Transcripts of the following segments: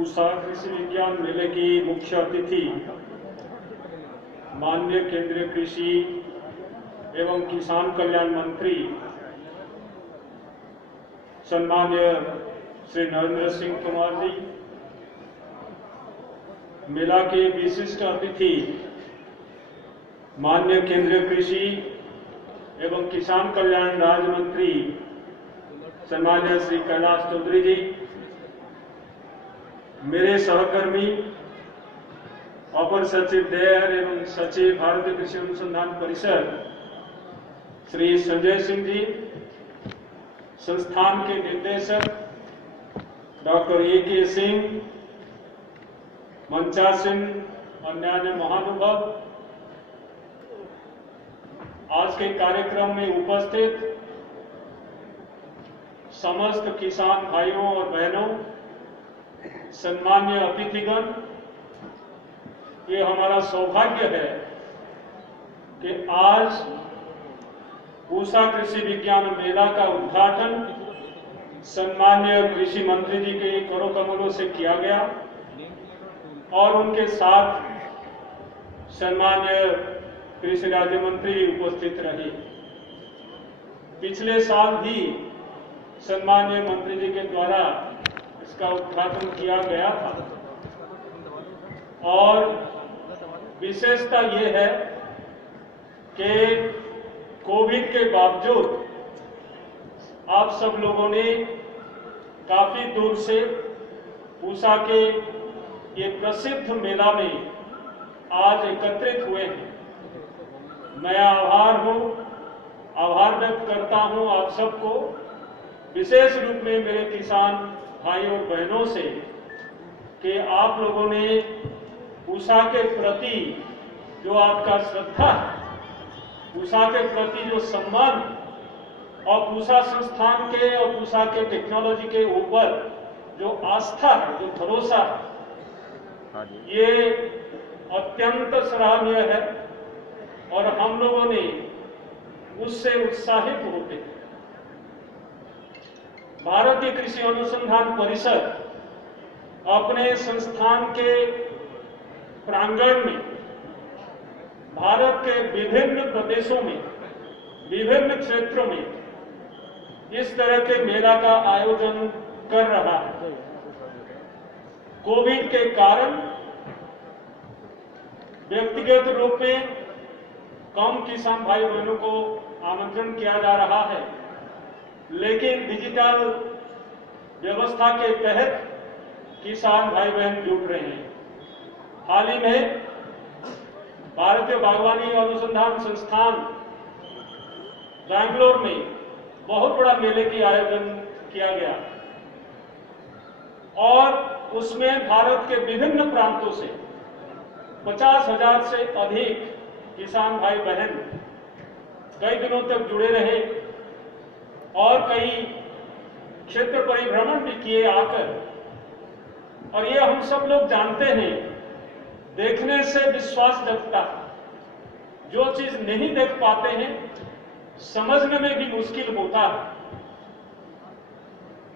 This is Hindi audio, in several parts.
पूसा कृषि विज्ञान मेले की मुख्य अतिथि माननीय केंद्रीय कृषि एवं किसान कल्याण मंत्री सम्मान्य श्री नरेंद्र सिंह तोमर जी, मेला के विशिष्ट अतिथि माननीय केंद्रीय कृषि एवं किसान कल्याण राज्य मंत्री सम्मान्य श्री कैलाश चौधरी जी, मेरे सहकर्मी अपर सचिव डेयर एवं सचिव भारतीय कृषि अनुसंधान परिषद श्री संजय सिंह जी, संस्थान के निदेशक डॉक्टर ए.के. सिंह, मंचासीन अन्य महानुभाव, आज के कार्यक्रम में उपस्थित समस्त किसान भाइयों और बहनों, सम्मान्य अतिथिगण, ये हमारा सौभाग्य है कि आज पूसा कृषि विज्ञान मेला का उद्घाटन सम्मान्य कृषि मंत्री जी के करोकमलों से किया गया और उनके साथ सम्मान्य कृषि राज्य मंत्री उपस्थित रहे। पिछले साल भी सम्मान्य मंत्री जी के द्वारा इसका उद्घाटन किया गया था और विशेषता ये है कि कोविड के बावजूद आप सब लोगों ने काफी दूर से पूसा के ये प्रसिद्ध मेला में आज एकत्रित हुए हैं। मैं आभार व्यक्त करता हूं आप सबको, विशेष रूप में मेरे किसान भाइयों और बहनों से, कि आप लोगों ने पूसा के प्रति जो आपका श्रद्धा है, पूसा के प्रति जो सम्मान और पूसा संस्थान के और पूसा के टेक्नोलॉजी के ऊपर जो आस्था है, जो भरोसा है, ये अत्यंत सराहनीय है और हम लोगों ने उससे उत्साहित होते हैं। भारतीय कृषि अनुसंधान परिषद अपने संस्थान के प्रांगण में भारत के विभिन्न प्रदेशों में, विभिन्न क्षेत्रों में इस तरह के मेला का आयोजन कर रहा है। कोविड के कारण व्यक्तिगत रूप में कम किसान भाई बहनों को आमंत्रण किया जा रहा है, लेकिन डिजिटल व्यवस्था के तहत किसान भाई बहन जुड़ रहे हैं। हाल ही में भारतीय बागवानी अनुसंधान संस्थान बैंगलोर में बहुत बड़ा मेले की आयोजन किया गया और उसमें भारत के विभिन्न प्रांतों से 50,000 से अधिक किसान भाई बहन कई दिनों तक जुड़े रहे और कई क्षेत्र परिभ्रमण भी किए आकर। और ये हम सब लोग जानते हैं, देखने से विश्वास जगता है। जो चीज नहीं देख पाते हैं समझने में भी मुश्किल होता है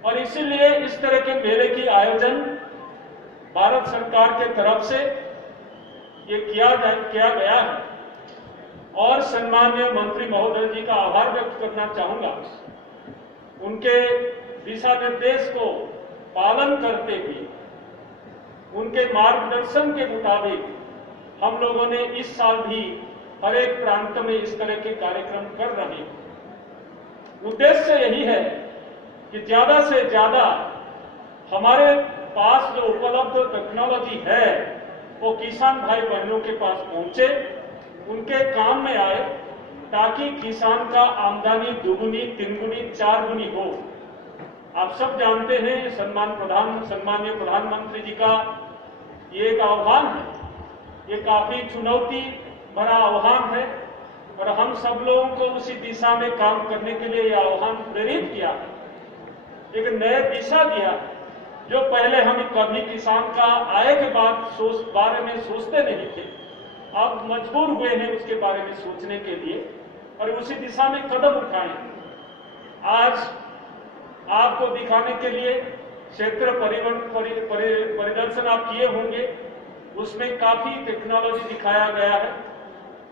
और इसीलिए इस तरह के मेले की आयोजन भारत सरकार के तरफ से ये किया गया है और सम्मान्य मंत्री महोदय जी का आभार व्यक्त करना चाहूंगा। उनके दिशा निर्देश को पालन करते हुए, उनके मार्गदर्शन के मुताबिक हम लोगों ने इस साल भी हर एक प्रांत में इस तरह के कार्यक्रम कर रहे हैं। उद्देश्य यही है कि ज्यादा से ज्यादा हमारे पास जो उपलब्ध टेक्नोलॉजी है वो किसान भाई बहनों के पास पहुंचे, उनके काम में आए, ताकि किसान का आमदनी दुगुनी, तिनगुनी, चारगुनी हो। आप सब जानते हैं सम्माननीय प्रधानमंत्री जी का ये एक आह्वान है, ये काफी चुनौती भरा आह्वान है और हम सब लोगों को उसी दिशा में काम करने के लिए ये आह्वान प्रेरित किया है, एक नया दिशा दिया है। जो पहले हम कभी किसान का आय के बारे में सोचते नहीं थे, अब मजबूर हुए हैं उसके बारे में सोचने के लिए और उसी दिशा में कदम उठाए। आज आपको दिखाने के लिए क्षेत्र परिदर्शन आप किए होंगे, उसमें काफी टेक्नोलॉजी दिखाया गया है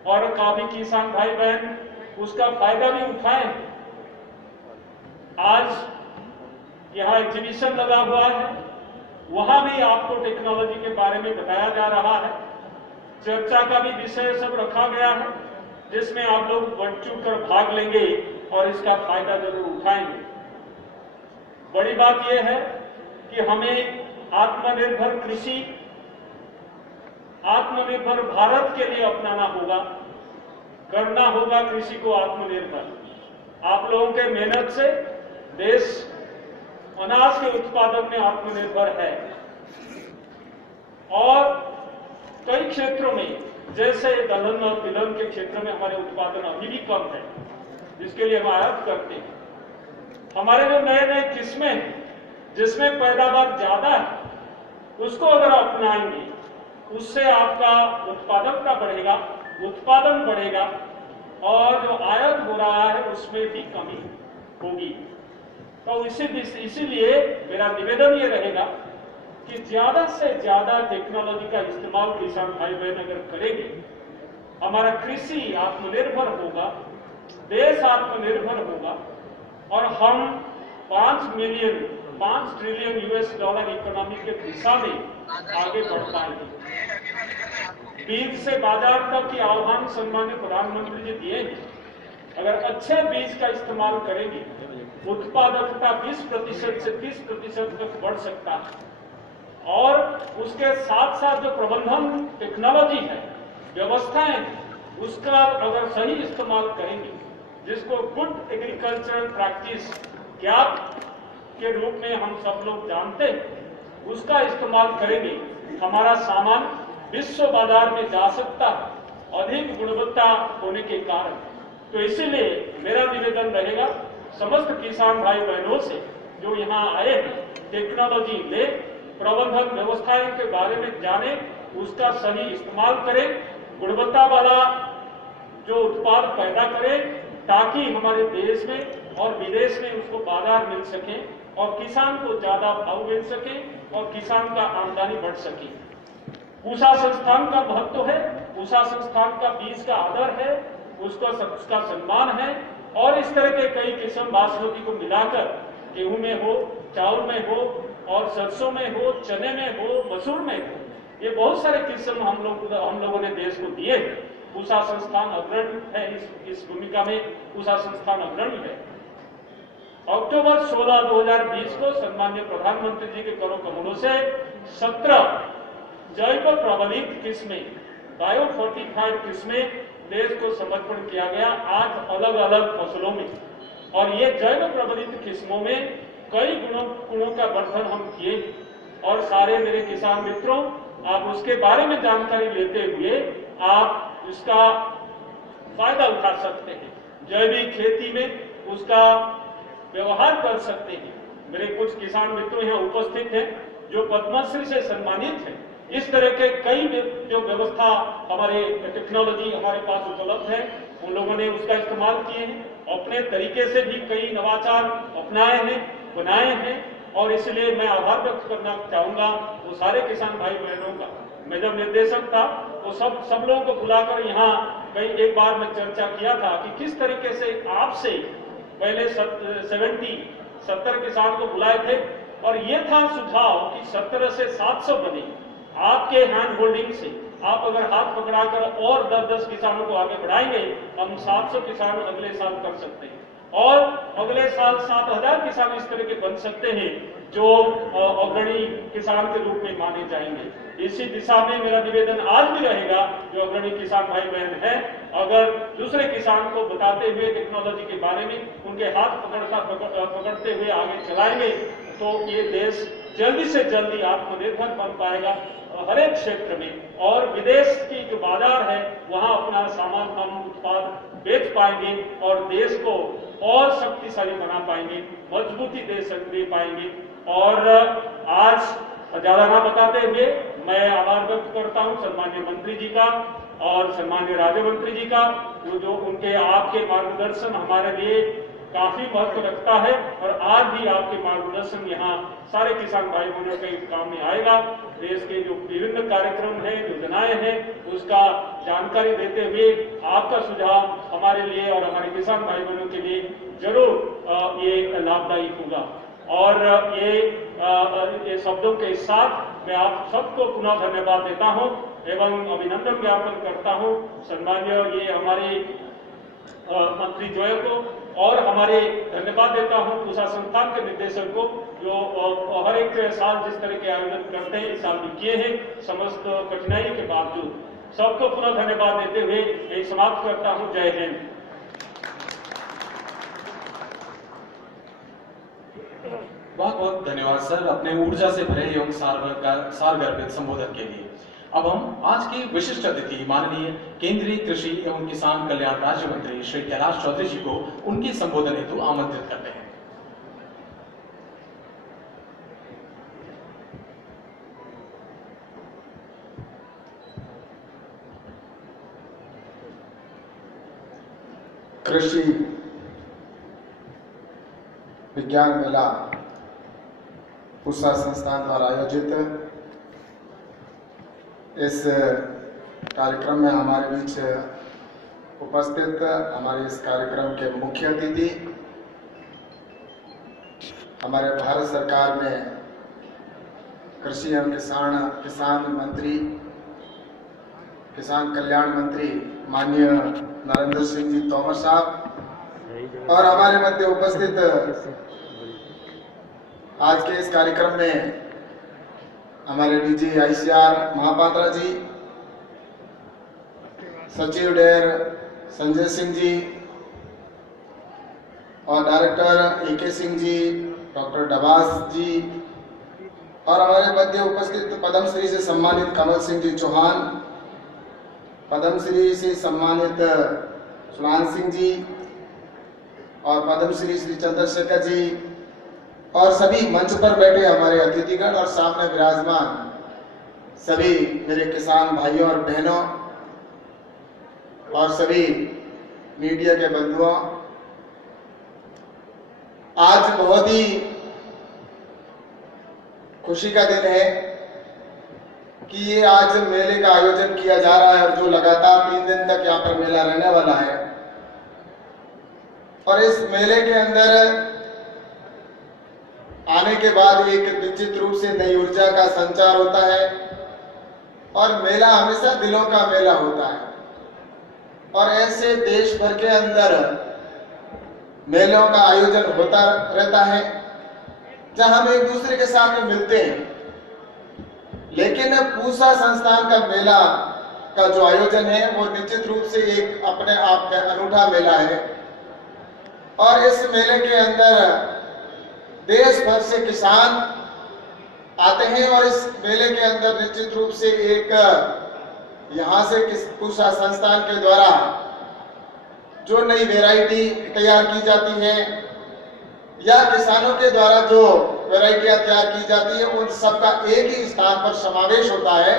और काफी किसान भाई बहन उसका फायदा भी उठाए। आज यहाँ एग्जीबिशन लगा हुआ है, वहां भी आपको टेक्नोलॉजी के बारे में बताया जा रहा है। चर्चा का भी विषय सब रखा गया है, जिसमें आप लोग बढ़ चढ़ कर भाग लेंगे और इसका फायदा जरूर उठाएंगे। बड़ी बात यह है कि हमें आत्मनिर्भर कृषि, आत्मनिर्भर भारत के लिए अपनाना होगा, करना होगा कृषि को आत्मनिर्भर। आप लोगों के मेहनत से देश अनाज के उत्पादन में आत्मनिर्भर है और कई क्षेत्रों में जैसे दलहन और तिलहन के क्षेत्र में हमारे उत्पादन अभी भी कम है, जिसके लिए हम आयात करते हैं। हमारे जो नए नए किस्में हैं जिसमें पैदावार ज्यादा है, उसको अगर अपनाएंगे उससे आपका उत्पादकता बढ़ेगा, उत्पादन बढ़ेगा और जो आयात हो रहा है उसमें भी कमी होगी। तो इसीलिए मेरा निवेदन ये रहेगा कि ज्यादा से ज्यादा टेक्नोलॉजी का इस्तेमाल किसान भाई बहन अगर करेंगे, हमारा कृषि आत्मनिर्भर होगा, देश आत्मनिर्भर होगा और हम 5 ट्रिलियन US डॉलर इकोनॉमी के दिशा में आगे बढ़ पाएंगे। बीज से बाजार तक की आह्वान सम्मानित प्रधानमंत्री जी दिए हैं। अगर अच्छे बीज का इस्तेमाल करेंगे, उत्पादकता 20% से 30% तक बढ़ सकता है और उसके साथ साथ जो प्रबंधन टेक्नोलॉजी है, व्यवस्थाएं, उसका अगर सही इस्तेमाल करेंगे, जिसको गुड एग्रीकल्चरल प्रैक्टिस गैप के रूप में हम सब लोग जानते हैं, उसका इस्तेमाल करेंगे, हमारा सामान विश्व बाजार में जा सकता है अधिक गुणवत्ता होने के कारण। तो इसीलिए मेरा निवेदन रहेगा समस्त किसान भाई बहनों से जो यहाँ आए हैं, टेक्नोलॉजी ले, प्रबंधन व्यवस्थाएं के बारे में जाने, उसका सही इस्तेमाल करें, गुणवत्ता वाला जो उत्पाद पैदा करें ताकि हमारे देश में और विदेश में उसको बाजार मिल सके और किसान को ज्यादा भाव मिल सके और किसान का आमदनी बढ़ सके। पूसा संस्थान का महत्व है, पूसा संस्थान का बीज का आदर है, उसका सम्मान है और इस तरह के कई किस्म बासमती को मिलाकर गेहूं में हो, चावल में हो और सरसों में हो, चने में हो, मसूर में हो, ये बहुत सारे किस्म हम लोगों ने देश को दिए। पूसा संस्थान अग्रणी है, इस भूमिका में पूसा संस्थान अग्रणी है। अक्टूबर 16, 2020 को सम्माननीय प्रधानमंत्री जी के करो कमलों से 17 जैव प्रबलित किस्में, बायो फोर्टिफाइड किस्में देश को समर्पण किया गया आज अलग अलग फसलों में। और ये जैव प्रबलित किस्मों में कई गुणों का वर्धन हम किए और सारे मेरे किसान मित्रों, आप उसके बारे में जानकारी लेते हुए आप उसका फायदा उठा सकते हैं, जैविक खेती में उसका व्यवहार कर सकते हैं। मेरे कुछ किसान मित्रों यहाँ उपस्थित हैं जो पद्मश्री से सम्मानित हैं। इस तरह के कई जो व्यवस्था हमारे टेक्नोलॉजी हमारे पास उपलब्ध है, उन लोगों ने उसका इस्तेमाल किए हैं, अपने तरीके से भी कई नवाचार अपनाए हैं, बनाए हैं और इसलिए मैं आभार व्यक्त करना चाहूंगा वो सारे किसान भाई बहनों का। मैं जब निर्देशक था वो सब लोगों को बुलाकर यहाँ एक बार मैं चर्चा किया था कि किस तरीके से आपसे पहले 70 किसान को बुलाए थे और ये था सुझाव कि 17 से 700 बने। आपके हैंड होल्डिंग से आप अगर हाथ पकड़ाकर और 10-10 किसानों को आगे बढ़ाएंगे, हम 700 किसान अगले साल कर सकते हैं और अगले साल 7000 किसान इस तरह के बन सकते हैं जो अग्रणी किसान के रूप में माने जाएंगे। इसी दिशा में मेरा निवेदन आज भी रहेगा, जो अग्रणी किसान भाई बहन हैं, अगर दूसरे किसान को बताते हुए टेक्नोलॉजी के बारे में उनके हाथ पकड़ते हुए आगे चलाएंगे तो ये देश जल्दी से जल्दी आत्मनिर्भर बन पाएगा हर एक क्षेत्र में और विदेश की जो बाजार है वहां अपना सामान हम उत्पाद बेच पाएंगे और देश को और शक्तिशाली बना पाएंगे, मजबूती दे पाएंगे। और आज ज्यादा ना बताते हुए मैं आभार व्यक्त करता हूं सम्माननीय मंत्री जी का और सम्माननीय राज्य मंत्री जी का, जो उनके आपके मार्गदर्शन हमारे लिए काफी महत्व रखता है और आज भी आपके मार्गदर्शन यहाँ सारे किसान भाई बहनों के काम में आएगा। देश के जो विभिन्न कार्यक्रम हैं, योजनाएं हैं, उसका जानकारी देते हुए आपका सुझाव हमारे लिए और हमारे किसान भाई बहनों के लिए जरूर ये लाभदायी होगा। और ये शब्दों के साथ मैं आप सबको पुनः धन्यवाद देता हूं एवं अभिनंदन ज्ञापन करता हूं। सम्मान्य ये हमारे मंत्री जोयल को और हमारे धन्यवाद देता हूं पूसा संस्थान के निदेशक को, जो हर एक साल जिस तरह के आयोजन करते हैं इस साल भी किए हैं समस्त कठिनाई के बावजूद। सबको पुनः धन्यवाद देते हुए यही समाप्त करता हूं। जय हिंद। बहुत बहुत धन्यवाद सर अपने ऊर्जा से भरे एवं सारगर्भित संबोधन के लिए। अब हम आज के विशिष्ट अतिथि माननीय केंद्रीय कृषि एवं किसान कल्याण राज्य मंत्री श्री कैलाश चौधरी जी को उनके संबोधन हेतु आमंत्रित करते हैं। कृषि विज्ञान मेला पूसा संस्थान द्वारा आयोजित इस कार्यक्रम में हमारे बीच उपस्थित हमारे इस कार्यक्रम के मुख्य अतिथि हमारे भारत सरकार में कृषि एवं किसान मंत्री किसान कल्याण मंत्री माननीय नरेंद्र सिंह जी तोमर साहब और हमारे मध्य उपस्थित आज के इस कार्यक्रम में हमारे डीजी आईसीआर महापात्रा जी, सचिव डेर संजय सिंह जी और डायरेक्टर एके सिंह जी, डॉक्टर डबास जी और हमारे मध्य उपस्थित पद्मश्री से सम्मानित कमल सिंह जी चौहान, पद्मश्री से सम्मानित सुलान सिंह जी और पद्मश्री श्री चंद्रशेखर जी और सभी मंच पर बैठे हमारे अतिथिगण और सामने विराजमान सभी मेरे किसान भाइयों और बहनों और सभी मीडिया के बंधुओं, आज बहुत ही खुशी का दिन है कि ये आज मेले का आयोजन किया जा रहा है और जो लगातार 3 दिन तक यहाँ पर मेला रहने वाला है। और इस मेले के अंदर आने के बाद एक निश्चित रूप से नई ऊर्जा का संचार होता है और मेला हमेशा दिलों का मेला होता है। और ऐसे देश भर के अंदर मेलों का आयोजन होता रहता है जहां हम एक दूसरे के साथ में मिलते हैं। लेकिन पूसा संस्थान का मेला का जो आयोजन है वो निश्चित रूप से एक अपने आप में अनूठा मेला है। और इस मेले के अंदर देश भर से किसान आते हैं और इस मेले के अंदर निश्चित रूप से एक यहाँ से पूसा संस्थान के द्वारा जो नई वैरायटी तैयार की जाती है या किसानों के द्वारा जो वैरायटियां तैयार की जाती है उन सबका एक ही स्थान पर समावेश होता है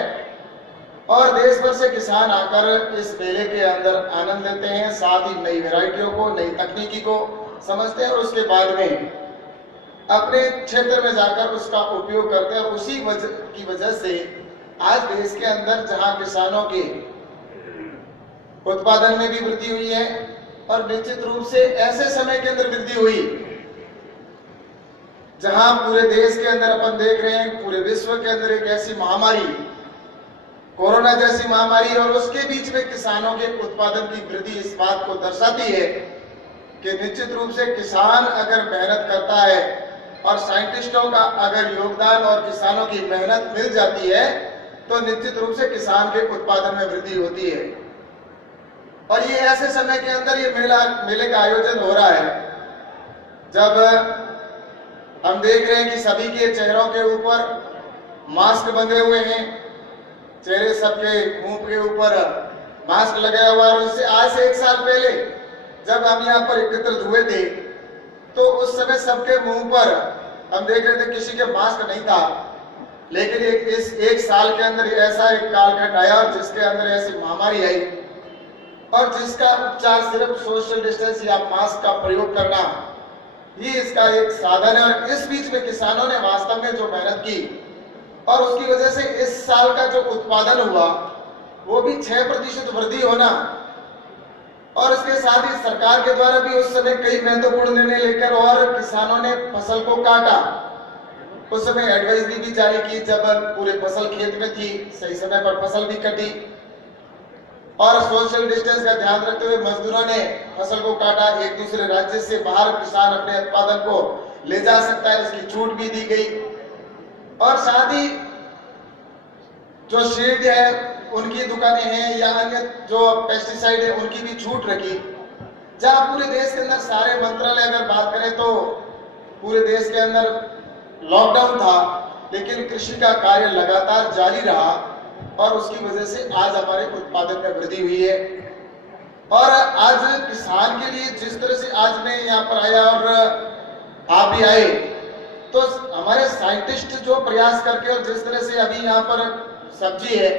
और देश भर से किसान आकर इस मेले के अंदर आनंद लेते हैं, साथ ही नई वैरायटियों को, नई तकनीकी को समझते हैं और उसके बाद में अपने क्षेत्र में जाकर उसका उपयोग करते हैं। उसी की वजह से आज देश के अंदर जहां किसानों के उत्पादन में भी वृद्धि हुई है और निश्चित रूप से ऐसे समय के अंदर वृद्धि हुई जहां पूरे देश के अंदर अपन देख रहे हैं, पूरे विश्व के अंदर एक ऐसी महामारी, कोरोना जैसी महामारी और उसके बीच में किसानों के उत्पादन की वृद्धि इस बात को दर्शाती है कि निश्चित रूप से किसान अगर मेहनत करता है और साइंटिस्टों का अगर योगदान और किसानों की मेहनत मिल जाती है तो निश्चित रूप से किसान के उत्पादन में वृद्धि होती है। और ये ऐसे समय के अंदर ये मेले का आयोजन हो रहा है जब हम देख रहे हैं कि सभी के चेहरों के ऊपर मास्क बंधे हुए हैं, चेहरे सबके मुंह के ऊपर मास्क लगाया हुआ है। उससे आज से 1 साल पहले जब हम यहाँ पर एकत्रित हुए थे तो उस समय सबके मुंह पर हम देख रहे थे किसी के मास्क नहीं था। लेकिन इस 1 साल के अंदर ऐसा एक कालखंड आया जिसके अंदर ऐसी महामारी आई और जिसका उपचार सिर्फ सोशल डिस्टेंस या मास्क का प्रयोग करना ही इसका एक साधन है। और इस बीच में किसानों ने वास्तव में जो मेहनत की और उसकी वजह से इस साल का जो उत्पादन हुआ वो भी 6% वृद्धि होना, और इसके साथ ही सरकार के द्वारा भी उस समय कई महत्वपूर्ण निर्णय लेकर और किसानों ने फसल को काटा। उस समय एडवाइजरी भी जारी की जब पूरे फसल खेत में थी, सही समय पर फसल भी कटी, और सोशल डिस्टेंस का ध्यान रखते हुए मजदूरों ने फसल को काटा। एक दूसरे राज्य से बाहर किसान अपने उत्पादन को ले जा सकता है, इसकी छूट भी दी गई। और साथ ही जो सीड है उनकी दुकानें हैं या अन्य जो पेस्टिसाइड है उनकी भी छूट रखी। जहां पूरे देश के अंदर सारे मंत्रालय अगर बात करें तो पूरे देश के अंदर लॉकडाउन था, लेकिन कृषि का कार्य लगातार जारी रहा और उसकी वजह से आज हमारे उत्पादन में वृद्धि हुई है। और आज किसान के लिए जिस तरह से आज मैं यहाँ पर आया और आप भी आए, तो हमारे साइंटिस्ट जो प्रयास करके और जिस तरह से अभी यहाँ पर सब्जी है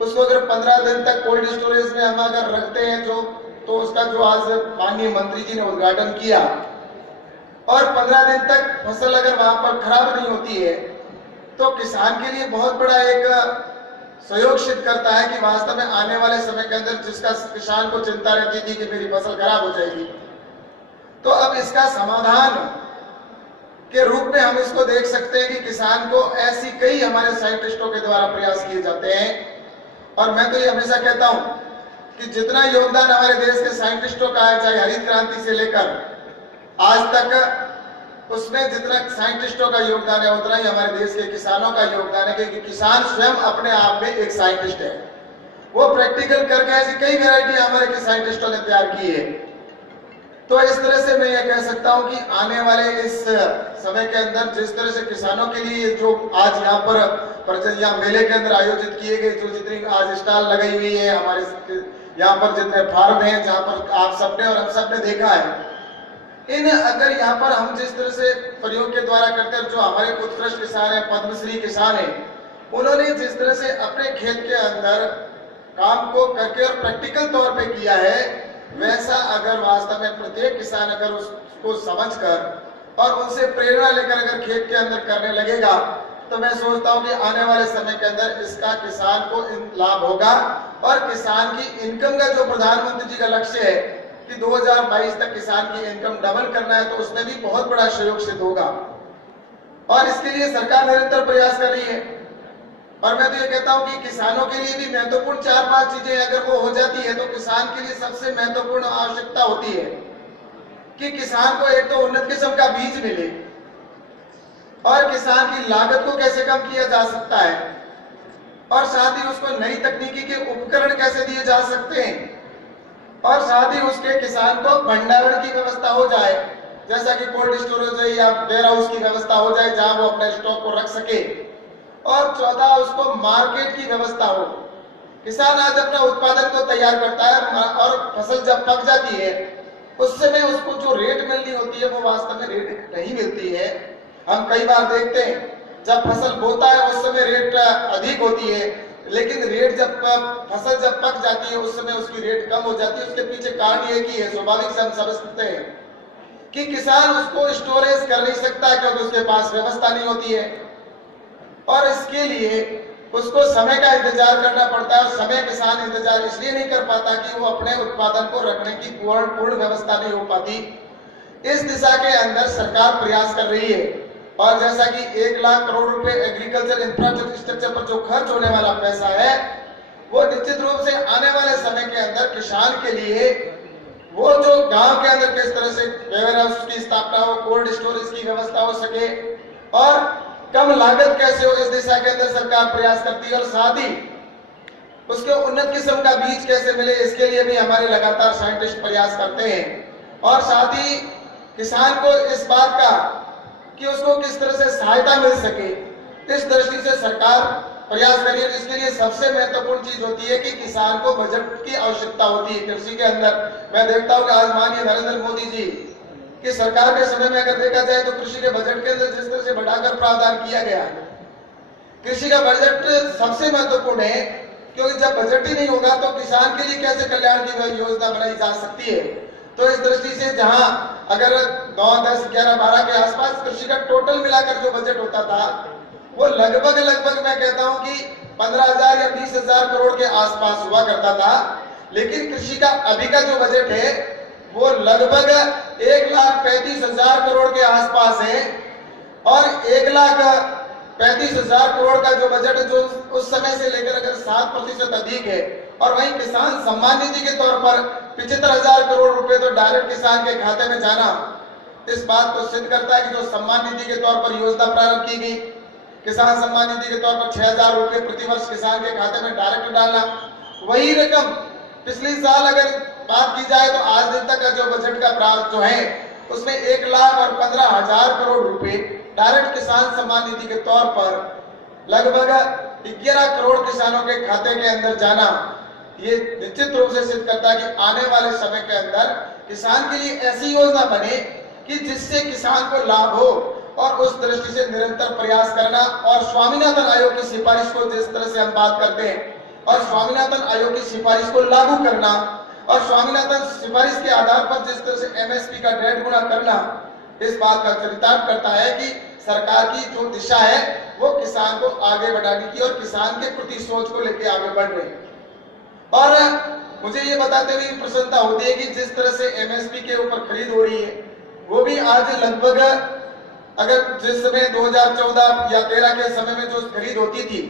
उसको अगर 15 दिन तक कोल्ड स्टोरेज में हम अगर रखते हैं तो उसका जो आज माननीय मंत्री जी ने उद्घाटन किया, और 15 दिन तक फसल अगर वहां पर खराब नहीं होती है तो किसान के लिए बहुत बड़ा एक सहयोग सिद्ध करता है कि वास्तव में आने वाले समय के अंदर जिसका किसान को चिंता रहती थी कि मेरी फसल खराब हो जाएगी, तो अब इसका समाधान के रूप में हम इसको देख सकते हैं कि किसान को ऐसी कई हमारे साइंटिस्टों के द्वारा प्रयास किए जाते हैं। और मैं तो ये हमेशा कहता हूं कि जितना योगदान हमारे देश के साइंटिस्टों का है, चाहे हरित क्रांति से लेकर आज तक, उसमें जितना साइंटिस्टों का योगदान है उतना ही हमारे देश के किसानों का योगदान है, क्योंकि किसान स्वयं अपने आप में एक साइंटिस्ट है। वो प्रैक्टिकल करके ऐसी कई वैरायटी हमारे साइंटिस्टों ने तैयार की है। तो इस तरह से मैं ये कह सकता हूं कि आने वाले इस समय के अंदर जिस तरह से किसानों के लिए जो आज यहाँ पर यहाँ मेले के अंदर आयोजित किए गए, जो जितनी आज स्टॉल लगाई हुई है हमारे यहाँ पर, जितने फार्म हैं जहाँ पर आप सबने और हम सबने देखा है, इन अगर यहाँ पर हम जिस तरह से प्रयोग के द्वारा करते हैं, जो हमारे उत्कृष्ट किसान है, पद्मश्री किसान है, उन्होंने जिस तरह से अपने खेत के अंदर काम को करके और प्रैक्टिकल तौर पे किया है, वैसा अगर वास्तव में प्रत्येक किसान अगर उसको समझकर और उनसे प्रेरणा लेकर अगर खेत के अंदर करने लगेगा, तो मैं सोचता हूं कि आने वाले समय के अंदर इसका किसान को लाभ होगा। और किसान की इनकम का जो प्रधानमंत्री जी का लक्ष्य है कि 2022 तक किसान की इनकम डबल करना है, तो उसमें भी बहुत बड़ा सहयोग सिद्ध होगा। और इसके लिए सरकार निरंतर प्रयास कर रही है। और मैं तो ये कहता हूं कि किसानों के लिए भी महत्वपूर्ण 4-5 चीजें अगर वो हो जाती है तो किसान के लिए सबसे महत्वपूर्ण आवश्यकता होती है कि किसान को एक तो उन्नत किस्म का बीज मिले, और किसान की लागत को कैसे कम किया जा सकता है, और साथ ही उसको नई तकनीकी के उपकरण कैसे दिए जा सकते हैं, और साथ ही उसके किसान को भंडारण की व्यवस्था हो जाए, जैसा कि कोल्ड स्टोरेज या वेयर हाउस की व्यवस्था हो जाए जहां वो अपने स्टॉक को रख सके। और चौथा, उसको मार्केट की व्यवस्था हो। किसान आज अपना उत्पादन को तैयार करता है और फसल जब पक जाती है उस समय उसको जो रेट मिलनी होती है वो वास्तव में रेट नहीं मिलती है। हम कई बार देखते हैं जब फसल बोता है उस समय रेट अधिक होती है, लेकिन रेट जब फसल जब पक जाती है उस समय उसकी रेट कम हो जाती है। उसके पीछे कारण ये कि है, स्वाभाविक से हम समझते हैं कि किसान उसको स्टोरेज कर नहीं सकता क्योंकि उसके पास व्यवस्था नहीं होती है, और इसके लिए उसको समय का इंतजार करना पड़ता है। और समय किसान इंतजार इसलिए नहीं कर पाता कि वो अपने उत्पादन को रखने की पूर्ण व्यवस्था नहीं हो पाती। इस दिशा के अंदर सरकार प्रयास कर रही है, और जैसा कि 1 लाख करोड़ रुपए एग्रीकल्चर इंफ्रास्ट्रक्चर पर जो खर्च होने वाला पैसा है वो निश्चित रूप से आने वाले समय के अंदर किसान के लिए वो जो गांव के अंदर किस तरह से वेयर हाउस की स्थापना हो, कोल्ड स्टोरेज की व्यवस्था हो सके और कम लागत कैसे हो, इस दिशा के अंदर सरकार प्रयास करती है। और साथ ही उसके उन्नत किस्म का बीज कैसे मिले, इसके लिए भी हमारे लगातार साइंटिस्ट प्रयास करते हैं। और साथ ही किसान को इस बात का कि उसको किस तरह से सहायता मिल सके, इस दृष्टि से सरकार प्रयास करी है। इसके लिए सबसे महत्वपूर्ण चीज होती है कि किसान को बजट की आवश्यकता होती है। कृषि के अंदर मैं देखता हूं कि आज माननीय नरेंद्र मोदी जी की सरकार के समय में अगर देखा जाए तो कृषि के बजट के अंदर जिस तरह से बढ़ाकर प्रावधान किया गया, कृषि का बजट सबसे महत्वपूर्ण है क्योंकि जब बजट ही नहीं होगा तो किसान के लिए कैसे कल्याण की योजना बनाई जा सकती है। तो इस दृष्टि से जहां अगर 9, 10, 11, 12 के आसपास कृषि का टोटल मिलाकर जो बजट होता था वो लगभग मैं कहता हूं कि 15,000 या 20,000 करोड़ के आसपास हुआ करता था। लेकिन कृषि का अभी का जो बजट है वो लगभग 1,35,000 करोड़ के आसपास है। और 1,35,000 करोड़ का जो बजट जो उस समय से लेकर अगर 7% अधिक है, और वहीं किसान सम्मान निधि के तौर पर 75,000 करोड़ रुपए तो डायरेक्ट किसान के खाते में जाना, इस बात को सिद्ध करता है कि जो सम्मान निधि के तौर पर योजना प्रारंभ की गई, किसान सम्मान निधि के तौर पर 6,000 रुपए प्रतिवर्ष किसान के खाते में डायरेक्ट डालना, वही रकम पिछले साल अगर बात की जाए तो आज दिन तक का जो बजट का प्रावधान जो है उसमें 1,15,000 करोड़ रुपए डायरेक्ट किसान सम्मान निधि के तौर पर लगभग 11 करोड़ किसानों के खाते के अंदर जाना, ये निश्चित रूप से सिद्ध करता है कि आने वाले समय के अंदर किसान के लिए ऐसी योजना बने कि जिससे किसान को लाभ हो। और उस दृष्टि से निरंतर प्रयास करना, और स्वामीनाथन आयोग की सिफारिश को जिस तरह से हम बात करते हैं और स्वामीनाथन आयोग की सिफारिश को लागू करना, और स्वामीनाथन सिफारिश के आधार पर जिस तरह से एमएसपी का 1.5 गुना करना, इस बात का चरितार्थ करता है कि सरकार की जो दिशा है वो किसान को आगे बढ़ाने की और किसान के प्रति सोच को लेकर आगे बढ़ रही है। और मुझे ये बताते हुए प्रसन्नता होती है कि जिस तरह से एमएसपी के ऊपर खरीद हो रही है वो भी आज लगभग, अगर जिस समय 2014 या 13 के समय में जो खरीद होती थी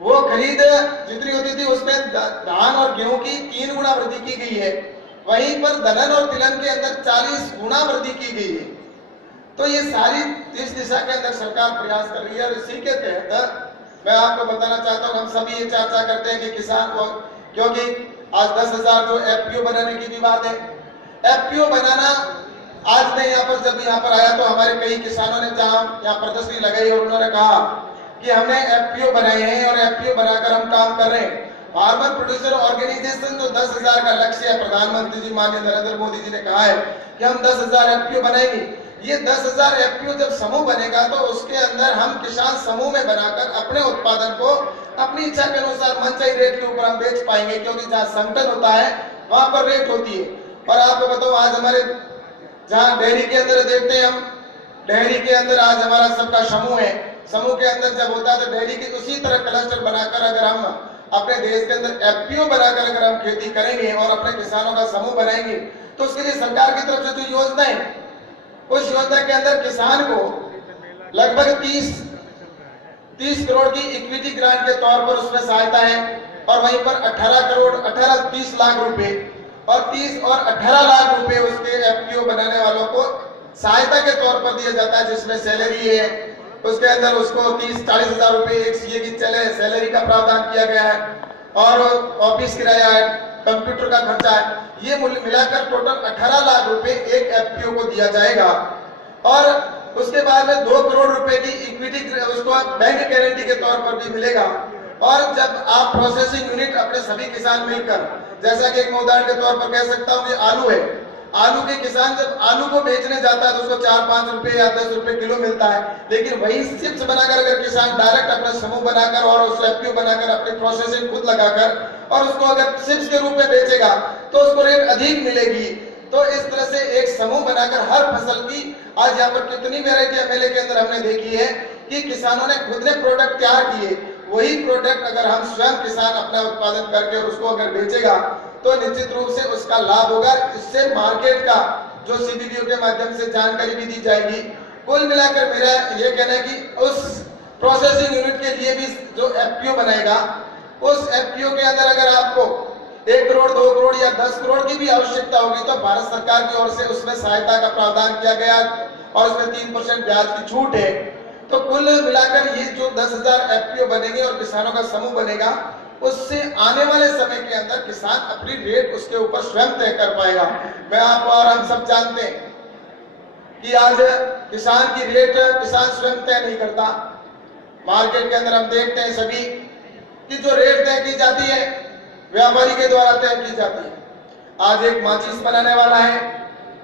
वो खरीद जितनी होती थी उसमें धान और गेहूं की 3 गुना वृद्धि की गई है, वहीं पर दलहन और तिलहन के अंदर 40 गुना वृद्धि की गई है। तो ये सारी इस दिशा के अंदर सरकार प्रयास कर रही है। और इसी के तहत मैं आपको बताना चाहता हूँ, हम सभी ये चर्चा करते हैं कि किसान को, क्योंकि आज 10,000 जो एफपीओ बनाने की भी बात है, एफपीओ बनाना आज मैं जब यहाँ पर आया तो हमारे कई किसानों ने जहाँ यहाँ प्रदर्शनी लगाई और उन्होंने कहा कि हमने एफपीओ बनाए हैं और एफपीओ बनाकर हम काम कर रहे हैं। फार्मर प्रोड्यूसर ऑर्गेनाइजेशन जो 10,000 का लक्ष्य है, प्रधानमंत्री जी माननीय नरेंद्र मोदी जी ने कहा है कि हम 10,000 एफपीओ बनाएंगे। ये 10,000 एफपीओ जब समूह बनेगा तो उसके अंदर हम किसान समूह में बनाकर अपने उत्पादन को अपनी इच्छा के अनुसार मनचाही रेट के ऊपर हम बेच पाएंगे, क्योंकि जहाँ संकट होता है वहां पर रेट होती है। और आपको बताओ आज हमारे जहाँ डेयरी के अंदर देखते हैं हम, डेयरी के अंदर आज हमारा सबका समूह है, समूह के अंदर जब होता है तो डेयरी की उसी तरह क्लस्टर बनाकर अगर हम अपने देश के अंदर एफपीओ बनाकर अगर हम खेती करेंगे और अपने किसानों का समूह बनाएंगे तो उसके लिए सरकार की तरफ से जो योजना है उस योजना के अंदर किसान को लगभग 30 करोड़ की इक्विटी ग्रांट के तौर पर उसमें सहायता है, और वहीं पर 30 लाख रुपए और 30 और 18 लाख रुपए उसके एफपीओ बनाने वालों को सहायता के तौर पर दिया जाता है, जिसमें सैलरी है, उसके अंदर उसको 30-40 हजार रुपए एक सीए की सैलरी का प्रावधान किया गया है, और ऑफिस किराया है, कंप्यूटर का खर्चा है, ये मिलाकर टोटल 18 लाख रुपए एक एफपीओ को दिया जाएगा। और उसके बाद में 2 करोड़ रुपए की इक्विटी उसको बैंक गारंटी के तौर पर भी मिलेगा। और जब आप प्रोसेसिंग यूनिट अपने सभी किसान मिलकर, जैसा कि एक मैं उदाहरण के तौर पर कह सकता हूँ कि आलू है, आलू के किसान जब आलू को बेचने जाता है तो उसको 4-5 रुपए या 10 रुपए किलो मिलता है, लेकिन वही चिप्स बनाकर अगर किसान डायरेक्ट अपना समूह बनाकर और उस एफपीओ बनाकर अपनी प्रोसेसिंग खुद लगाकर और उसको अगर चिप्स के रूप में बेचेगा तो उसको रेट अधिक मिलेगी। तो इस तरह से एक समूह बनाकर हर फसल की आज यहाँ पर कितनी वेरायटी मेले के अंदर हमने देखी है कि किसानों ने खुद ने प्रोडक्ट तैयार किए, वही प्रोडक्ट अगर हम स्वयं किसान अपना उत्पादन करके और उसको अगर बेचेगा तो निश्चित रूप से उसका लाभ होगा। इससे मार्केट का जो सीबीडीओ के माध्यम से जानकारी भी दी जाएगी। कुल मिलाकर मेरा ये कहना है कि उस प्रोसेसिंग यूनिट के लिए भी जो एफपीओ बनाएगा, उस एफपीओ के अंदर अगर आपको 1 करोड़ 2 करोड़ या 10 करोड़ की भी आवश्यकता होगी तो भारत सरकार की ओर से उसमें सहायता का प्रावधान किया गया और उसमें 3% ब्याज की छूट है। तो कुल मिलाकर ये जो 10,000 एफपीओ बनेंगे और किसानों का समूह बनेगा, उससे आने वाले समय के अंदर किसान अपनी रेट उसके ऊपर स्वयं तय कर पाएगा। मैं आप और हम सब जानते हैं कि आज किसान की रेट किसान स्वयं तय नहीं करता। मार्केट के अंदर हम देखते हैं सभी कि जो रेट तय की जाती है व्यापारी के द्वारा तय की जाती है। आज एक माचिस बनाने वाला है,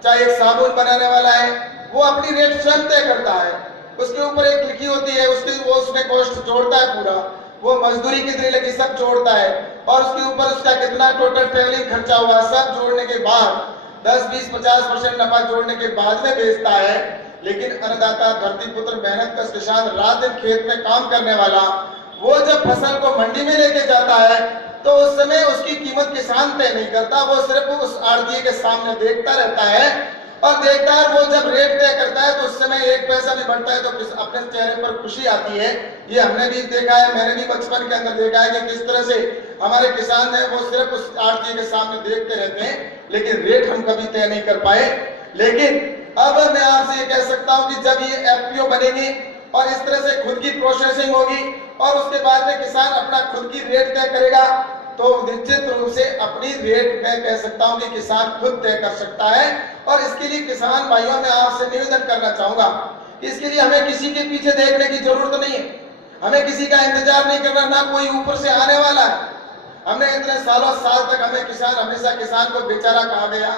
चाहे एक साबुन बनाने वाला है, वो अपनी रेट स्वयं तय करता है। उसके ऊपर एक लिखी होती है, उसमें कॉस्ट जोड़ता है पूरा, वो मजदूरी कितनी लगी सब जोड़ता है, और उसके ऊपर उसका कितना टोटल ट्रेवलिंग खर्चा हुआ सब जोड़ने के बाद 10, 20, 50% नफा जोड़ने के बाद में बेचता है। लेकिन अन्नदाता, धरती पुत्र, मेहनत कश किसान, रात दिन खेत में काम करने वाला, वो जब फसल को मंडी में लेके जाता है तो उस समय उसकी कीमत किसान तय नहीं करता, वो सिर्फ उस आड़ती के सामने देखता रहता है और देखता है। वो जब रेट तय करता है तो उस समय 1 पैसा भी बढ़ता है तो अपने चेहरे पर खुशी आती है। ये हमने भी देखा है, मैंने भी बचपन के अंदर देखा है कि किस तरह से हमारे किसान है वो सिर्फ उस आड़ती के सामने देखते रहते हैं, लेकिन रेट हम कभी तय नहीं कर पाए। लेकिन अब मैं आपसे ये कह सकता हूं कि जब ये एफपीओ बनेगी और इस तरह से खुद की प्रोसेसिंग होगी और उसके बाद में किसान अपना खुद की रेट तय करेगा, तो निश्चित रूप से अपनी रेट मैं कह सकता हूं कि किसान खुद तय कर सकता है। और इसके लिए किसान भाइयों में आपसे निवेदन करना चाहूंगा, इसके लिए हमें किसी के पीछे देखने की जरूरत नहीं है, हमें किसी का इंतजार नहीं करना, ना कोई ऊपर से आने वाला है। हमने इतने सालों साल तक हमें किसान, हमेशा किसान को बेचारा कहा गया,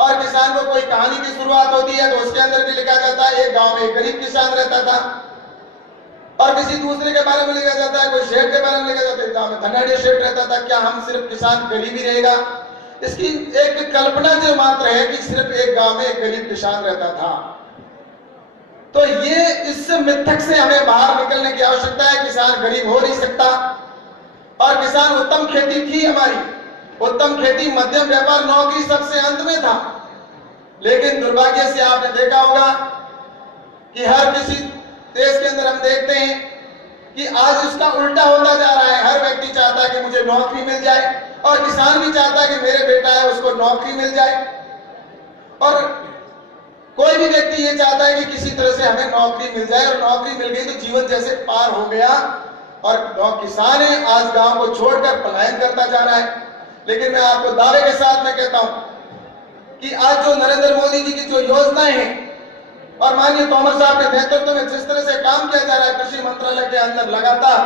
और किसान को कोई कहानी की शुरुआत होती है तो उसके अंदर भी लिखा जाता है एक गांव में एक गरीब किसान रहता था, और किसी दूसरे के बारे में लिखा जाता है, कोई शेठ के बारे में लिखा जाता है गांव में धनाढ़ी शेठ रहता था। क्या हम सिर्फ किसान गरीब ही रहेगा? इसकी एक कल्पना जो मात्र है कि सिर्फ एक गांव में एक गरीब किसान रहता था। तो ये इस मिथक से हमें बाहर निकलने की आवश्यकता है। किसान गरीब हो नहीं सकता, और किसान उत्तम खेती थी हमारी, उत्तम खेती, मध्यम व्यापार, नौकरी सबसे अंत में था। लेकिन दुर्भाग्य से आपने देखा होगा कि हर किसी देश के अंदर हम देखते हैं कि आज उसका उल्टा होता जा रहा है। हर व्यक्ति चाहता है कि मुझे नौकरी मिल जाए, और किसान भी चाहता है कि मेरे बेटा है उसको नौकरी मिल जाए, और कोई भी व्यक्ति ये चाहता है कि किसी तरह से हमें नौकरी मिल जाए, और नौकरी मिल गई तो जीवन जैसे पार हो गया। और किसान है आज गांव को छोड़कर पलायन करता जा रहा है। लेकिन मैं आपको दावे के साथ में कहता हूं कि आज जो नरेंद्र मोदी जी की जो योजनाएं हैं और माननीय तोमर साहब के नेतृत्व में जिस तरह से काम किया जा रहा है कृषि मंत्रालय के अंदर लगातार,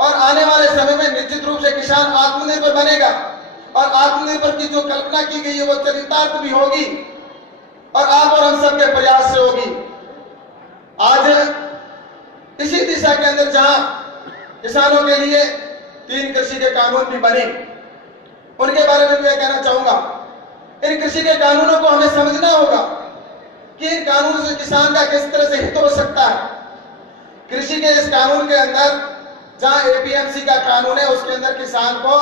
और आने वाले समय में निश्चित रूप से किसान आत्मनिर्भर बनेगा, और आत्मनिर्भर की जो कल्पना की गई है वो चरितार्थ भी होगी, और आप और हम सबके प्रयास से होगी। आज इसी दिशा के अंदर जहां किसानों के लिए 3 कृषि के कानून भी बने, उनके बारे में मैं कहना चाहूंगा। इन कृषि के कानूनों को हमें समझना होगा कि इन कानून से किसान का किस तरह से हित हो सकता है। कृषि के इस कानून के अंदर जहां एपीएमसी का कानून है उसके अंदर किसान को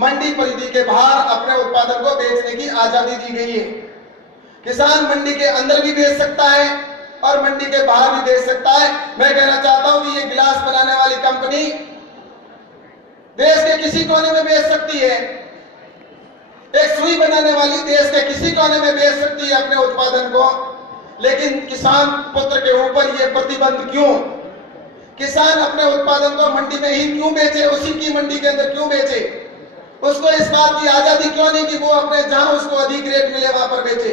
मंडी परिधि के बाहर अपने उत्पादन को बेचने की आजादी दी गई है। किसान मंडी के अंदर भी बेच सकता है और मंडी के बाहर भी बेच सकता है। मैं कहना चाहता हूं कि ये गिलास बनाने वाली कंपनी देश के किसी कोने में बेच सकती है, एक सुई बनाने वाली देश के किसी कोने में बेच सकती है अपने उत्पादन को, लेकिन किसान पुत्र के ऊपर ये प्रतिबंध क्यों? किसान अपने उत्पादन को मंडी में ही क्यों बेचे, उसी की मंडी के अंदर क्यों बेचे? उसको इस बात की आजादी क्यों नहीं कि वो अपने जहां उसको अधिक रेट मिले वहां पर बेचे?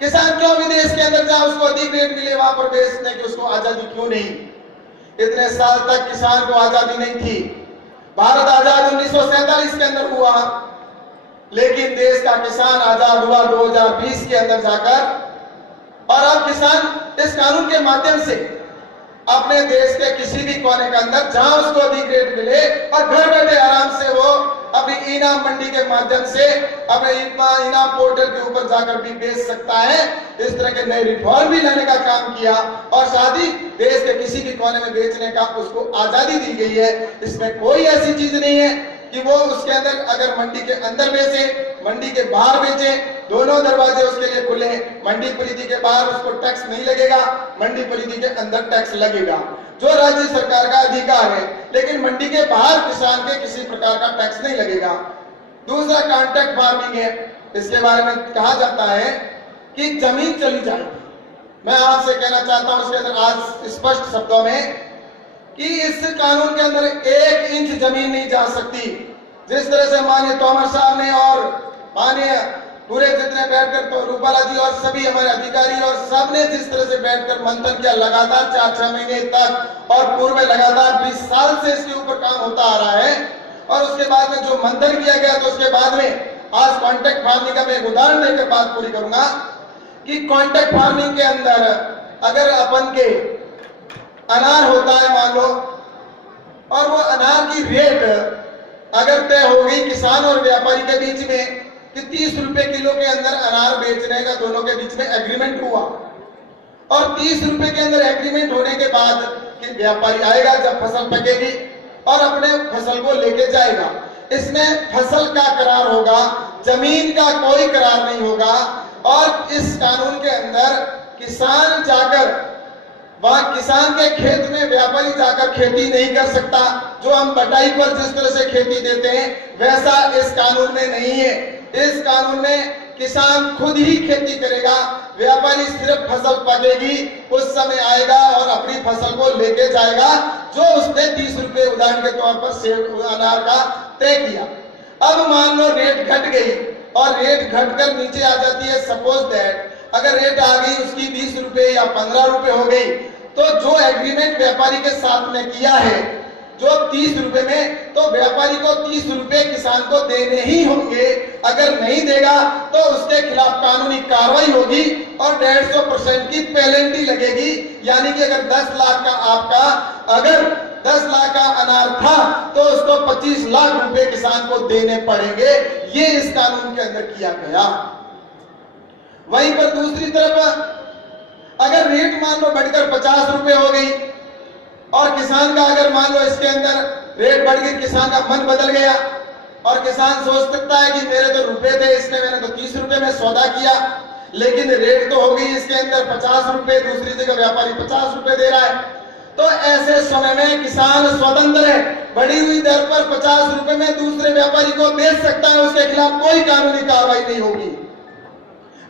किसान क्यों विदेश के अंदर जहां उसको अधिक रेट मिले वहां पर बेचने की उसको आजादी क्यों नहीं? इतने साल तक किसान को आजादी नहीं थी। भारत आजाद 1947 के अंदर हुआ, लेकिन देश का किसान आजाद हुआ 2020 के अंदर जाकर, और अब किसान इस कानून के माध्यम से अपने देश के किसी भी कोने के अंदर जहां उसको अधिक रेट मिले और घर बैठे आराम से वो अपनी इनाम मंडी के माध्यम से अपने इनाम पोर्टल के ऊपर जाकर भी बेच सकता है। इस तरह के नए रिफॉर्म भी लाने का काम किया, और साथ ही देश के किसी भी कोने में बेचने का उसको आजादी दी गई है। इसमें कोई ऐसी चीज नहीं है कि वो उसके अंदर अगर मंडी के अंदर बेचे, मंडी के बाहर बेचे, दोनों दरवाजे उसके लिए खुले हैं। मंडी परिधि के बाहर उसको टैक्स नहीं लगेगा, मंडी परिधि के अंदर टैक्स लगेगा, जो राज्य सरकार का अधिकार है। लेकिन मंडी के बाहर किसान के किसी प्रकार का टैक्स नहीं लगेगा। दूसरा कॉन्ट्रैक्ट फार्मिंग है, इसके बारे में कहा जाता है कि जमीन चली जाएगी। मैं आपसे कहना चाहता हूं इसके अंदर आज स्पष्ट शब्दों में कि इस कानून के अंदर 1 इंच जमीन नहीं जा सकती। जिस तरह से माननीय तोमर साहब ने और माननीय पूरे जितने बैठकर तो रूपाला जी और सभी हमारे अधिकारी और सबने जिस तरह से बैठकर मंथन किया, लगातार 4-6 महीने तक, और पूर्व में लगातार 20 साल से इसके ऊपर काम होता आ रहा है, और उसके बाद में जो मंथन किया गया तो उसके बाद में आज कॉन्ट्रैक्ट फार्मिंग का मैं एक उदाहरण देकर बात पूरी करूंगा कि कॉन्ट्रैक्ट फार्मिंग के अंदर अगर अपन के अनार होता है, मान लो और वो अनार की रेट अगर तय हो गई किसान और व्यापारी के बीच में कि 30 रुपए किलो के अंदर अनार बेचने का दोनों के बीच में एग्रीमेंट हुआ, और 30 रुपए के अंदर एग्रीमेंट होने के बाद कि व्यापारी आएगा जब फसल पकेगी और अपने फसल को लेके जाएगा, इसमें फसल का करार होगा, जमीन का कोई करार नहीं होगा। और इस कानून के अंदर किसान जाकर वहां किसान के खेत में व्यापारी जाकर खेती नहीं कर सकता। जो हम बटाई पर जिस तरह से खेती देते हैं वैसा इस कानून में नहीं है। इस कानून में किसान खुद ही खेती करेगा, व्यापारी सिर्फ फसल पकेगी उस समय आएगा और अपनी फसल को लेके जाएगा जो उसने 30 रुपए उदाहरण के तौर पर सेब अनार का तय किया। अब मान लो रेट घट गई और रेट घटकर नीचे आ जाती है, सपोज दैट अगर रेट आ गई उसकी 20 रुपए या 15 रुपए हो गई, तो जो एग्रीमेंट व्यापारी के साथ में किया है जो 30 रुपए में, तो व्यापारी को 30 रुपए किसान को देने ही होंगे। अगर नहीं देगा तो उसके खिलाफ कानूनी कार्रवाई होगी और 150% की पेनल्टी लगेगी। यानी कि अगर 10 लाख का आपका अगर 10 लाख का अनार था तो उसको 25 लाख रुपए किसान को देने पड़ेंगे। ये इस कानून के अंदर किया गया। वहीं पर दूसरी तरफ अगर रेट मान लो बढ़कर 50 रुपए हो गई और किसान का अगर मान लो इसके अंदर रेट बढ़ गई, किसान का मन बदल गया और किसान सोच सकता है कि मेरे तो रुपए थे इसमें, मैंने तो 30 रुपए में सौदा किया, लेकिन रेट तो हो गई इसके अंदर 50 रुपए, दूसरी जगह व्यापारी 50 रुपए दे रहा है। तो ऐसे समय में किसान स्वतंत्र है, बढ़ी हुई दर पर 50 रुपए में दूसरे व्यापारी को बेच सकता है, उसके खिलाफ कोई कानूनी कार्रवाई नहीं होगी।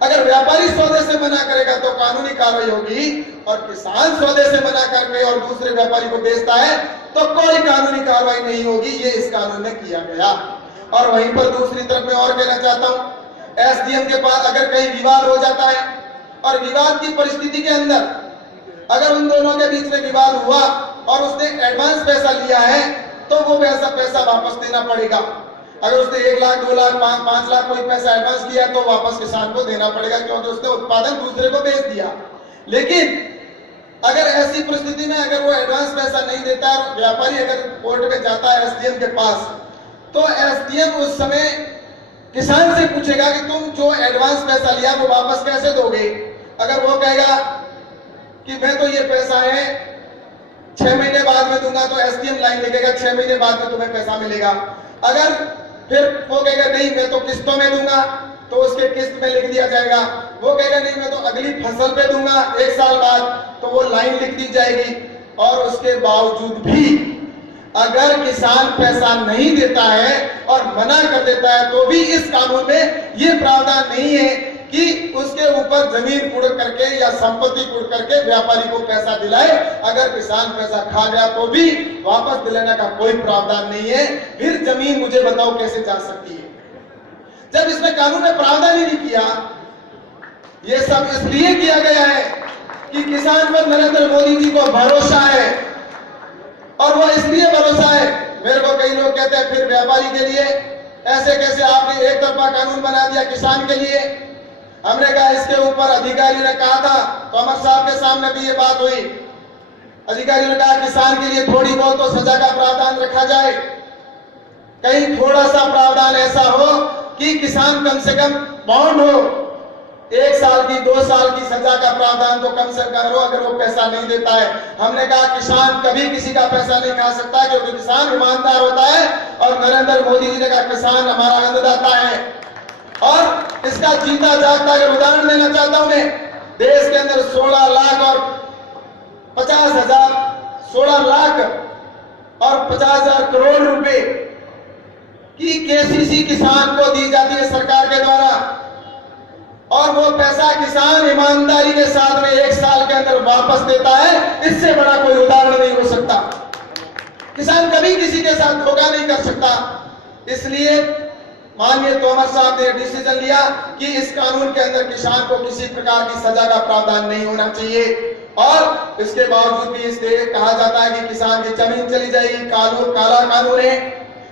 अगर व्यापारी सौदे से मना करेगा तो कानूनी कार्रवाई होगी, और किसान सौदे से मना करके और दूसरे व्यापारी को बेचता है तो कोई कानूनी कार्रवाई नहीं होगी। ये इस कानून में किया गया। और वहीं पर दूसरी तरफ मैं और कहना चाहता हूं, एसडीएम के पास अगर कहीं विवाद हो जाता है और विवाद की परिस्थिति के अंदर अगर उन दोनों के बीच में विवाद हुआ और उसने एडवांस पैसा लिया है तो वो पैसा वापस देना पड़ेगा। अगर उसने 1 लाख 2 लाख 5 लाख कोई पैसा एडवांस किया तो वापस किसान को देना पड़ेगा, क्योंकि उसने उत्पादन दूसरे को बेच दिया। लेकिन अगर ऐसी परिस्थिति में अगर वो एडवांस पैसा नहीं देता है, व्यापारी अगर कोर्ट में जाता है एसडीएम के पास, तो एसडीएम उस समय किसान से पूछेगा कि तुम जो एडवांस पैसा लिया वो वापस कैसे दोगे। अगर वो कहेगा कि मैं तो ये पैसा है 6 महीने बाद में दूंगा, तो एसडीएम लाइन लिखेगा 6 महीने बाद में तुम्हें पैसा मिलेगा। अगर फिर वो कहेगा नहीं मैं तो किस्तों में दूंगा, तो उसके किस्त में लिख दिया जाएगा। वो कहेगा नहीं मैं तो अगली फसल पे दूंगा 1 साल बाद, तो वो लाइन लिख दी जाएगी। और उसके बावजूद भी अगर किसान पैसा नहीं देता है और मना कर देता है तो भी इस कानून में ये प्रावधान नहीं है कि उसके ऊपर जमीन कुड़ करके या संपत्ति कुड़ करके व्यापारी को पैसा दिलाए। अगर किसान पैसा खा गया तो भी वापस दिलाने का कोई प्रावधान नहीं है। फिर जमीन मुझे बताओ कैसे जा सकती है जब इसमें कानून में प्रावधान ही नहीं किया। ये सब इसलिए किया गया है कि किसान पर नरेंद्र मोदी जी को भरोसा है, और वो इसलिए भरोसा है। मेरे को कई लोग कहते हैं फिर व्यापारी के लिए ऐसे कैसे आपने एक तरफा कानून बना दिया किसान के लिए। हमने कहा इसके ऊपर अधिकारियों ने कहा था, तो अमर साहब के सामने भी ये बात हुई। अधिकारियों ने कहा किसान के लिए थोड़ी बहुत तो सजा का प्रावधान रखा जाए, कहीं थोड़ा सा प्रावधान ऐसा हो कि किसान कम से कम बाउंड हो। 1 साल की 2 साल की सजा का प्रावधान तो कम से कम करो अगर वो पैसा नहीं देता है। हमने कहा किसान कभी किसी का पैसा नहीं खा सकता, क्योंकि किसान ईमानदार होता है, और नरेंद्र मोदी जी ने कहा किसान हमारा अन्नदाता है। और इसका जीता जागता अगर उदाहरण देना चाहता हूं मैं, देश के अंदर 16 लाख और 50,000 16 लाख और 50,000 करोड़ रुपए की केसीसी किसान को दी जाती है सरकार के द्वारा, और वो पैसा किसान ईमानदारी के साथ में 1 साल के अंदर वापस देता है। इससे बड़ा कोई उदाहरण नहीं हो सकता। किसान कभी किसी के साथ धोखा नहीं कर सकता। इसलिए माननीय तोमर साहब ने डिसीजन लिया कि इस कानून के अंदर किसान को किसी प्रकार की सजा का प्रावधान नहीं होना चाहिए। और इसके बावजूद भी इससे कहा जाता है कि किसान की जमीन चली जाएगी, काला कानून है।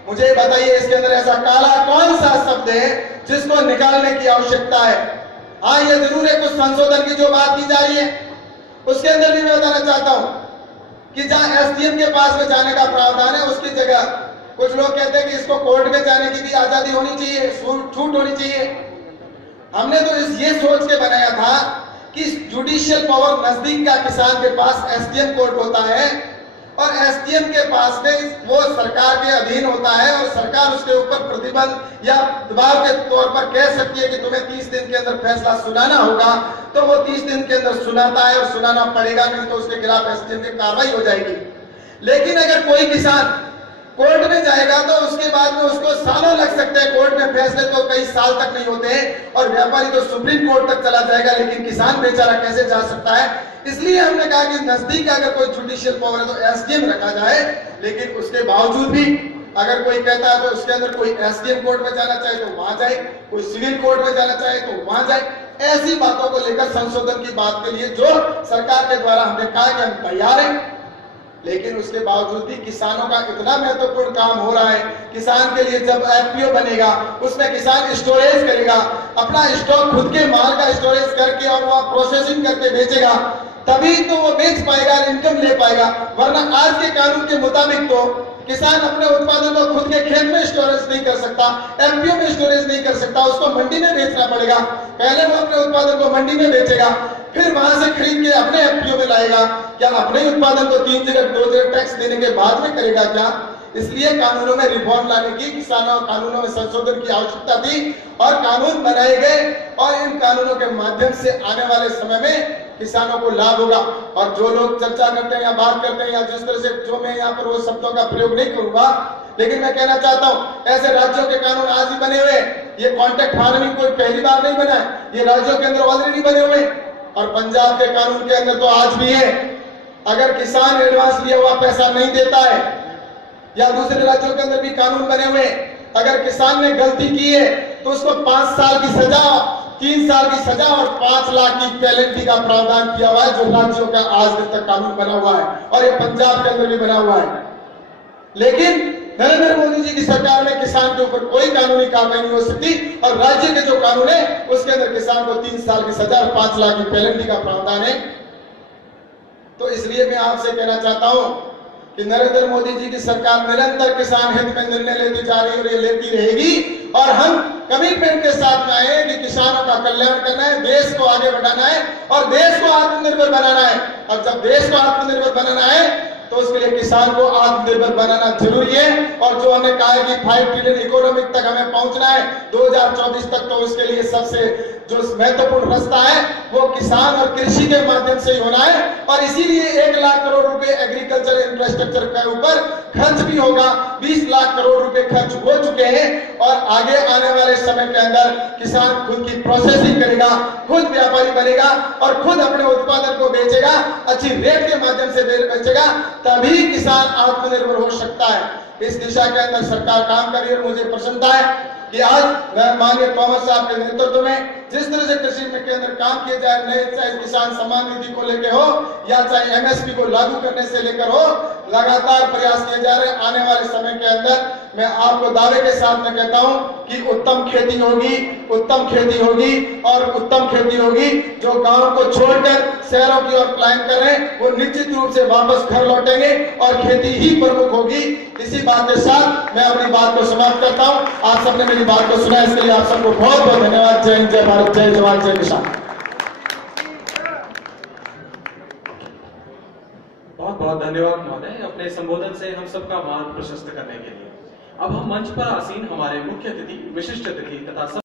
मुझे बताइए इसके अंदर ऐसा काला कौन सा शब्द है जिसको निकालने की आवश्यकता है। हाँ, ये जरूर है कुछ संशोधन की जो बात की जा रही है उसके अंदर भी मैं बताना चाहता हूं कि जहां एसडीएम के पास में जाने का प्रावधान है उसकी जगह कुछ लोग कहते हैं कि इसको कोर्ट में जाने की भी आजादी होनी चाहिए, छूट होनी चाहिए। हमने तो ये सोच के बनाया था कि जुडिशियल पावर नजदीक का किसान के पास एसडीएम कोर्ट होता है और एसडीएम के पास में वो सरकार के अधीन होता है और सरकार उसके ऊपर प्रतिबंध या दबाव के तौर पर कह सकती है कि तुम्हें 30 दिन के अंदर फैसला सुनाना होगा, तो वो 30 दिन के अंदर सुनाता है और सुनाना पड़ेगा, नहीं तो उसके खिलाफ एसडीएम की कार्रवाई हो जाएगी। लेकिन अगर कोई किसान कोर्ट में जाएगा तो उसके बाद में उसको सालों लग सकते हैं, कोर्ट में फैसले तो कई साल तक नहीं होते हैं और व्यापारी तो सुप्रीम कोर्ट तक चला जाएगा, लेकिन किसान बेचारा कैसे जा सकता है। इसलिए हमने कहा कि नजदीक अगर कोई जुडिशियल पावर है तो एसडीएम रखा जाए, लेकिन उसके बावजूद भी अगर कोई कहता है तो उसके अंदर कोई एसडीएम कोर्ट में जाना चाहे तो वहां जाए, कोई सिविल कोर्ट में जाना चाहे तो वहां जाए। ऐसी बातों को लेकर संशोधन की बात के लिए जो सरकार के द्वारा हमने कहा कि हम तैयार हैं, लेकिन उसके बावजूद भी किसानों का इतना महत्वपूर्ण काम हो रहा है। किसान के लिए जब एफपीओ बनेगा उसमें किसान स्टोरेज करेगा, अपना स्टॉक खुद के माल का स्टोरेज करके और वो प्रोसेसिंग करके बेचेगा, तभी तो वो बेच पाएगा, इनकम ले पाएगा। वरना आज के कानून के मुताबिक तो किसान अपने उत्पादन को खुद के खेत में स्टोरेज नहीं कर सकता, एफपीओ में स्टोरेज नहीं कर सकता, उसको मंडी में बेचना पड़ेगा। पहले वो अपने उत्पादन को मंडी में बेचेगा, फिर वहां से खरीद के अपने एफपीओ में लाएगा। क्या अपने उत्पादन को 3 जगह 2 जगह टैक्स देने के बाद में करेगा क्या? इसलिए कानूनों में रिफॉर्म लाने की, किसानों कानूनों में संशोधन की आवश्यकता थी और कानून बनाए गए और इन कानूनों के माध्यम से आने वाले समय में किसानों को लाभ होगा। और जो लोग चर्चा करते हैं या बात करते हैं या जिस तरह से जो मैं यहाँ पर वो शब्दों का प्रयोग नहीं करूंगा, लेकिन मैं कहना चाहता हूँ ऐसे राज्यों के कानून आज ही बने हुए। ये कॉन्ट्रैक्ट फार्मिंग कोई पहली बार नहीं बना है, ये राज्यों के अंदर ऑलरेडी बने हुए और पंजाब के कानून के अंदर तो आज भी है। अगर किसान एडवांस लिया हुआ पैसा नहीं देता है या दूसरे राज्यों के अंदर भी कानून बने हुए, अगर किसान ने गलती की है तो उसको 5 साल की सजा, 3 साल की सजा और 5 लाख की पेनल्टी का प्रावधान किया हुआ है, जो राज्यों का आज तक कानून बना हुआ है और ये पंजाब के अंदर भी बना हुआ है। लेकिन नरेंद्र मोदी जी की सरकार में किसान के ऊपर कोई कानूनी कार्रवाई नहीं हो सकती और राज्य के जो कानून है उसके अंदर किसान को 3 साल की सजा और 5 लाख की पेनल्टी का प्रावधान है। तो इसलिए मैं आपसे कहना चाहता हूं कि नरेंद्र मोदी जी की सरकार निरंतर किसान हित में निर्णय लेती जा रही है और ये लेती रहेगी और हम कमिटमेंट के साथ में आए कि किसानों का कल्याण करना है, देश को आगे बढ़ाना है और देश को आत्मनिर्भर बनाना है। और जब देश को आत्मनिर्भर बनाना है तो उसके लिए किसान को आत्मनिर्भर बनाना जरूरी है। और जो हमने कहा है कि 5 ट्रिलियन इकोनॉमिक तक हमें पहुंचना है 2024 तक, तो उसके लिए सबसे जो महत्वपूर्ण रास्ता है वो किसान और कृषि के माध्यम से ही होना है। और इसीलिए 1 लाख करोड़ रुपए एग्रीकल्चर इंफ्रास्ट्रक्चर के ऊपर खर्च भी होगा। 20 लाख करोड़ रुपए खर्च हो चुके हैं और आगे आने वाले समय के अंदर किसान खुद की प्रोसेसिंग करेगा, खुद व्यापारी बनेगा और खुद अपने उत्पादन को बेचेगा, अच्छी रेट के माध्यम से बेचेगा, तभी किसान आत्मनिर्भर हो सकता है। इस दिशा के अंदर सरकार काम कर रही है और मुझे प्रसन्नता है कि आज माननीय तोमर साहब के नेतृत्व में जिस तरह से कृषि में के अंदर काम किए जाए, नए चाहे किसान सम्मान निधि को लेकर हो या चाहे एमएसपी को लागू करने से लेकर हो, लगातार प्रयास किए जा रहे हैं। आने वाले समय के अंदर मैं आपको दावे के साथ में कहता हूं कि उत्तम खेती होगी, उत्तम खेती होगी और उत्तम खेती होगी। जो गांव को छोड़कर शहरों की ओर पलायन कर रहे हैं वो निश्चित रूप से वापस घर लौटेंगे और खेती ही प्रमुख होगी। इसी बात के साथ मैं अपनी बात को समाप्त करता हूं। आप सबने मेरी बात को सुना, इसके लिए आप सबको बहुत बहुत धन्यवाद। जय हिंद, जय भारत, जय जवान, जय किसान। बहुत बहुत धन्यवाद महोदय अपने संबोधन से हम सबका मार्ग प्रशस्त करने के लिए। अब हम मंच पर आसीन हमारे मुख्य अतिथि, विशिष्ट अतिथि तथा